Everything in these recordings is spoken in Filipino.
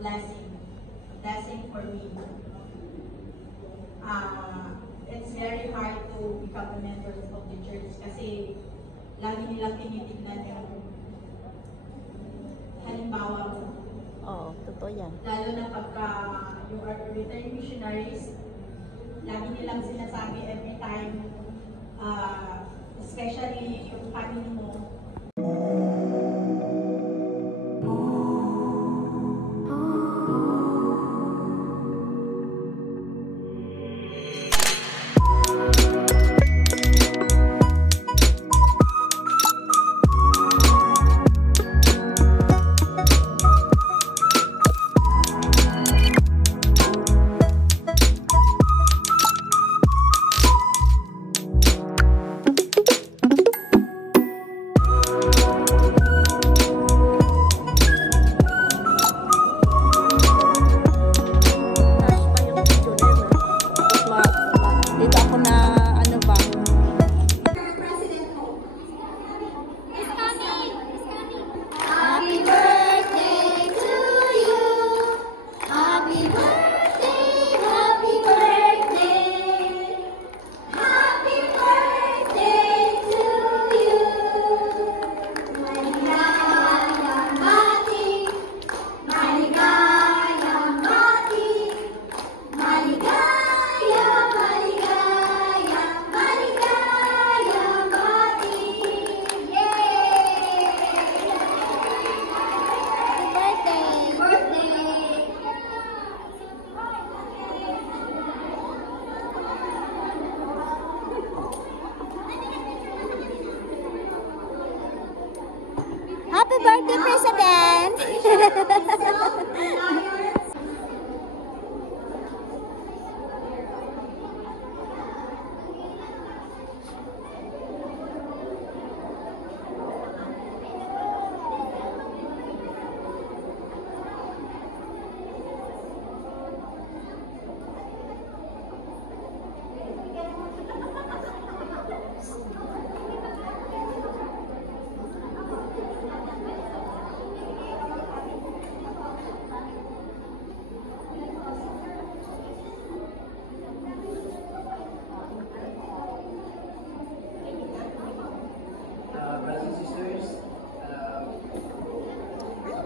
blessing for me. It's very hard to become a member of the church kasi lagi nilang tinitignan yung halimbawa mo. Oo, totoo yan. Lalo na pagka yung returning missionaries, lagi nilang sinasabi every time, especially yung family mo. Happy birthday, President!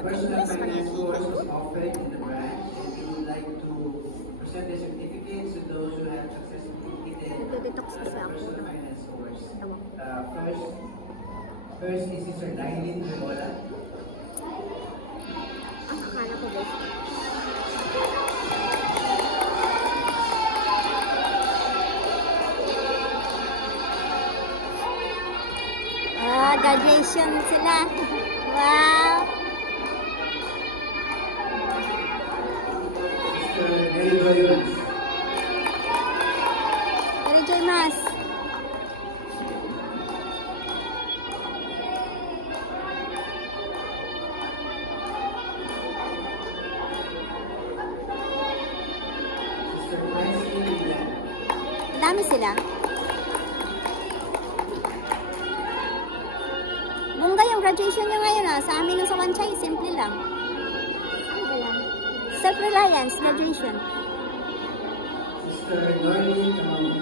Personal finance course was offered in the branch. We would like to present the certificates to those who have successfully completed the personal finance course. First is Sister Dailin Remola. Ang akala ko guys. Graduation sila. Wow! Mary Joy Mas. Mary Joy Mas. Sister Nancy Villan. Dami sila. Bungga yung graduation niya ngayon sa amin sa Wanchay, simple lang. Self-reliance graduation. Sister Norlene Kamang.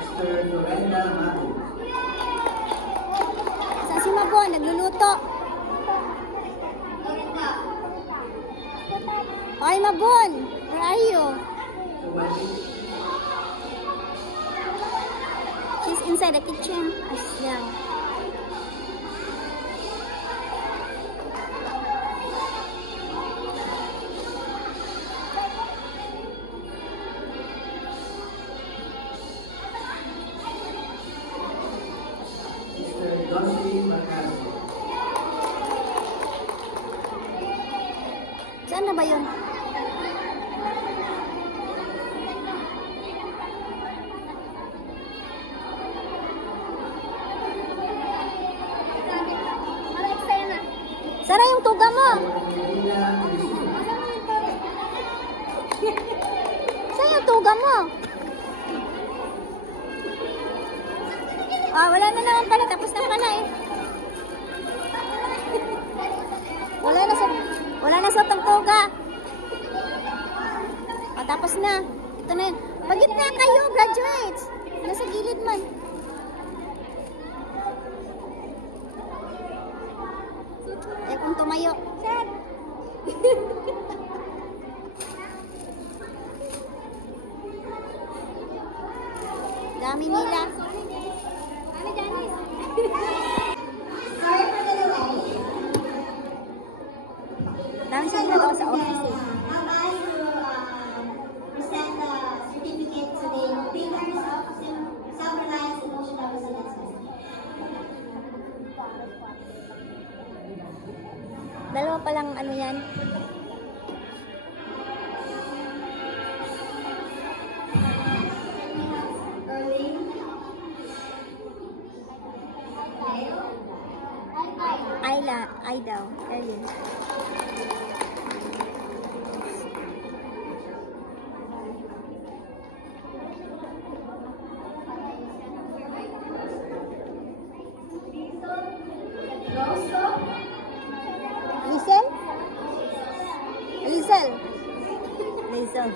Sister Lorenda Mato. Sa si Mabon, nagluluto. Hi Mabon, where are you? She's inside the kitchen. Yeah. Sister Jocelyn Marcano. Saan na ba yun? Sara yung tuga mo. Saan yung tuga mo? Ah, wala na naman pala. Tapos na pala eh. Wala na sa tagtuga. Ah, tapos na. Ito na yun. Pagitna kayo, graduates. Nasa gilid man. Eh, kung tumayo. Sir! Dami nila. Dami sila doon sa office eh. Present the certificate to the pillars of self-reliance and emotional resilience. Dalawa palang ano yan. Ay daw. Erlyn. Lizel? Lizel. Lizel.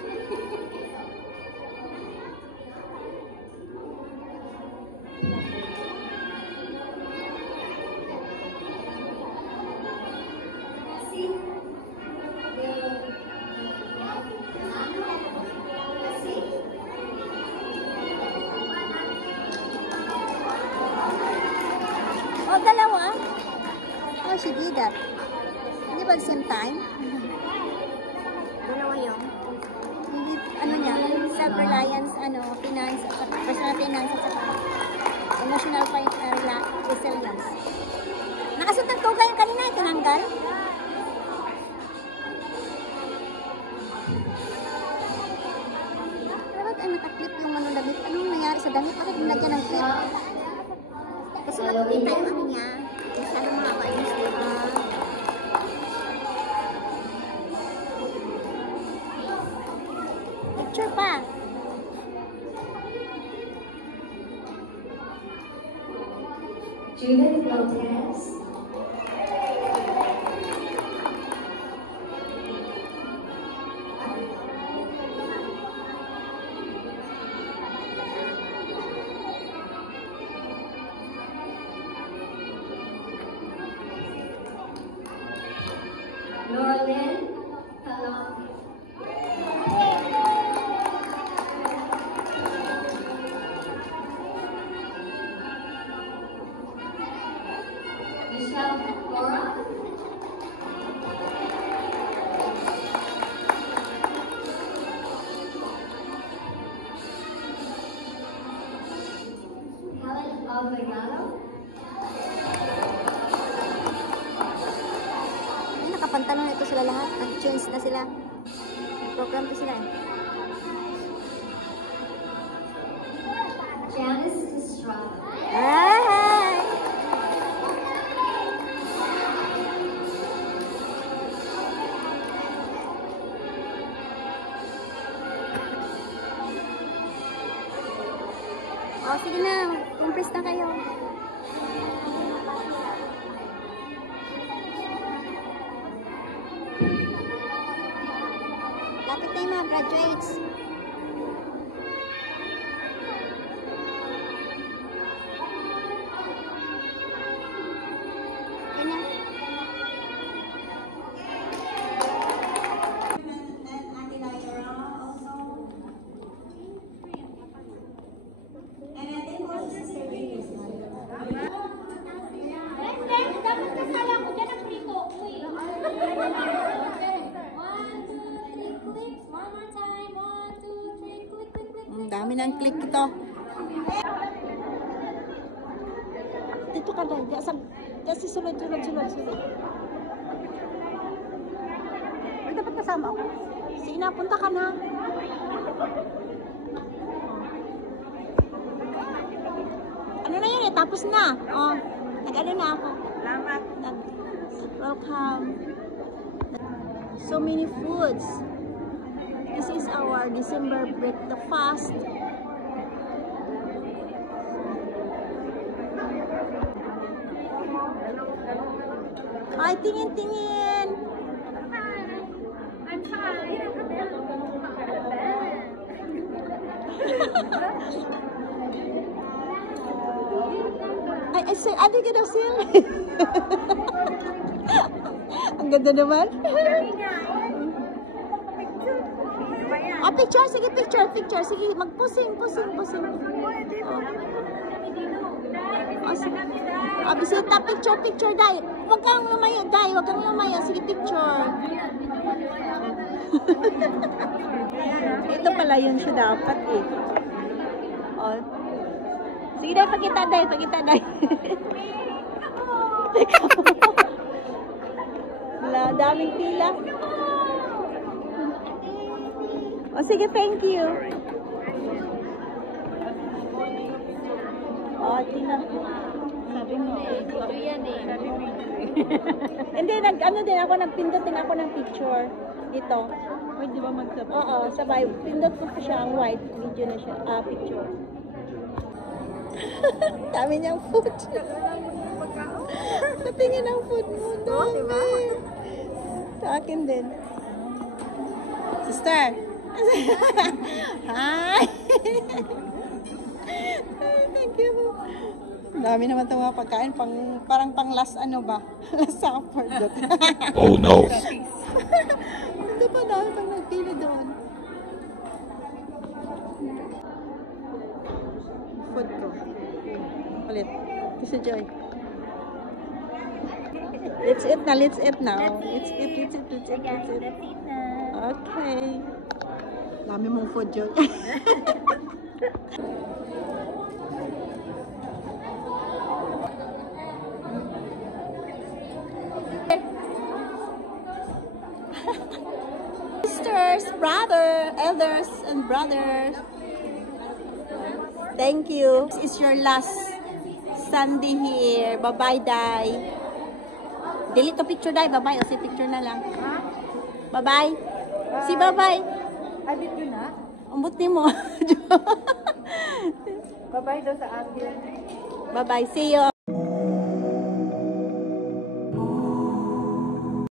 Oh, dalawa? Oh, she did that. Hindi ba same time? Dalawa yun. Hindi, ano niya, self-reliance, finance, personal finance, at saka emotional resilience. Nakasuntag ko kayo kanina, tinanggal? Bakit nakaklip yung damit? Anong nangyari sa damit? Bakit nilagyan ng clip? Kasi nakikita yung ano niya. Masyado mahaba yung slip. Picture pa. Judith Lopez. Norlin Talon. Michelle Cora. Helen Alvarado. Nakapantalon ito sila lahat. Nag-change na sila. Program to sila eh. Janice Estrada. Hi! Oh, sige na. Compress na kayo. Lapit na yung mga graduates. Ganyan. Ate Lyra also. And I think also Sister Reyes. Dapat kasala ko dyan ang prito ko eh. Ang dami ng click ito. Dito ka doon. Kasi sunod. Dapat kasama ako. Sige na, punta ka na. Ano na yun eh, tapos na. Oh, nag-ano na ako. Salamat. Welcome. So many foods. This is our December break the fast. Ay, tingin-tingin. I'm fine. Ay, say, adi ka daw siya. Ang ganda naman. Ah, picture. Sige, picture. Sige, mag-pusing. Oh, sige. Ah, bisita, picture, Day. Huwag kang lumayo, Day. Sige, picture. Ito pala yun siya dapat eh. Oh. Sige, Day, pakita, Day. Teka mo. Wala, daming pila. Oh, sige, thank you. Oh, tingnan. Sabi mo, yan eh. Hindi, nagpindot din ako ng picture. Ito. Wait, di ba magsabay? Oo, sabay. Pindot ko pa siya ang white. Video na siya. Picture. Dami niyang food. Natingin ang food mo. Dami. Sa akin din. Sister. Hi. Thank you. Dami naman itong mga pagkain. Parang pang last ano ba? Last supper. Oh no. Ito pa dami pang nagpili doon. Food ko. Ulit. Kasi Joy. Let's eat now. Let's eat. Okay. Dami mong food, Joy. Sisters, elders and brothers. Thank you. This is your last Sunday here. Bye-bye, Day. Delete the picture, Day. Bye-bye. O, si picture na lang. Bye-bye. Si bye-bye. Abit yun na. Umbot ni mo. Bye-bye daw sa atin. Bye-bye. See you.